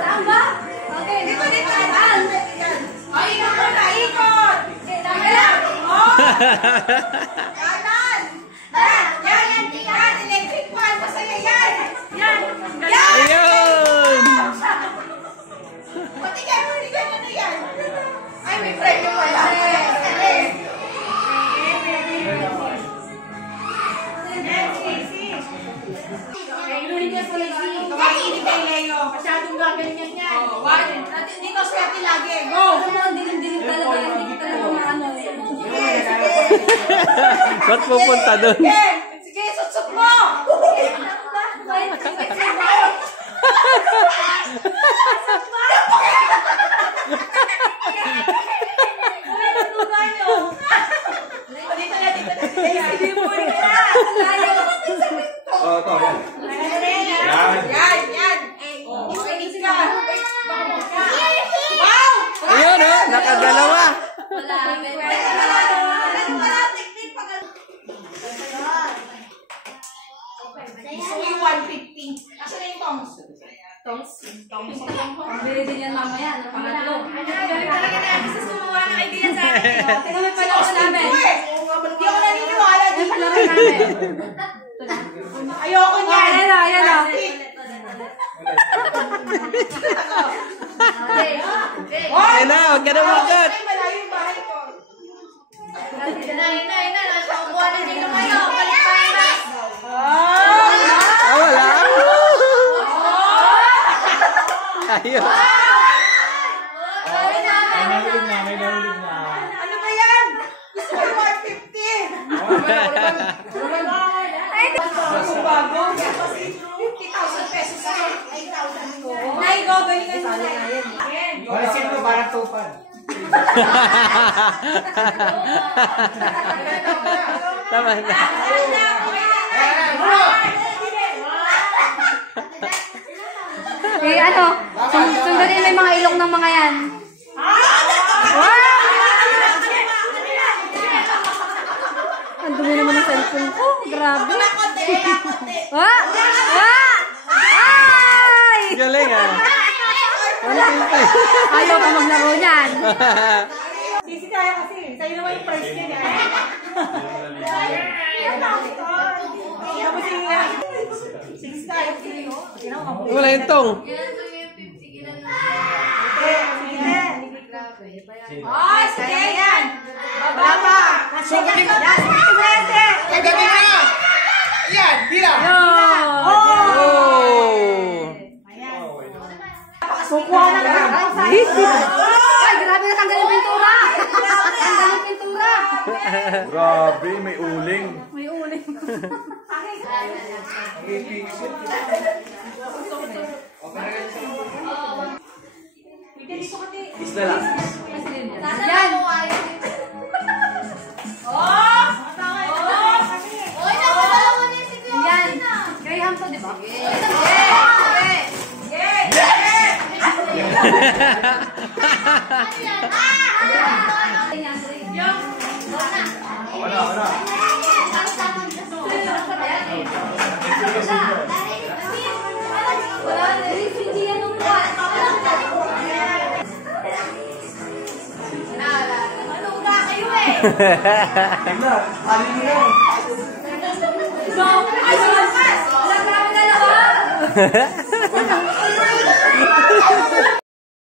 Tama? Okay, dito. Ay, ikot mo na, ikot! Kanan! Yan! Electric fan! Masaya yan! Yan! Ayun! Pati yan! Ano yan? Ay, may premyo pala! Hindi kay Leo. Masyadong gaganyan yan. Dito swerte lagi. Go! Dilim-dilim talaga yan. Hindi kita lang maano. Ba't pupunta doon? Sige, sutsuk mo! Ayun, oh, nakadalawa. Pambili din yan mamaya. Pangatlo. Talaga na, gusto sumuha ng idea sa akin. Tingnan mo pala ko namin. Hindi ako naniniwala dito. Palaro namin. Ayoko niyan. Ayan na, ayan na. Ayun na, huwag ka na magat. Ay, malayo yung bahay ko. Nakaupuan na dito ngayon. Ah, wala. Ayun. Ano ba yan? Gusto ko yung 150. Bago. 50,000 pesos ako. 8,000 ko. Nay, go. Galingan mo na. Walisin mo parang tupad. Tama na. Eh, ano? Sundalin mo yung mga ilong ng mga yan. Ang dumi naman ng cellphone ko. Grabe. Ay! Galing ah. Ayaw pa maglaro niyan. Sisi kaya kasi. Sa'yo naman yung price niya. Tapos yung sisi kaya kasi. Wala yung tong. Ay, sige yan. Wala pa. Sige yan. Kagabi na! Yan! Dila! Oh! Kukuha na lang. Ay, grabe na tanggal yung pintura. Tanggal yung pintura. Grabe, may uling. May uling. Isla lang. Yan. Yan. Graham to, di ba? Wala. Tignan, alin mo yan. Ay, wala pa! Wala pa kami dalawa!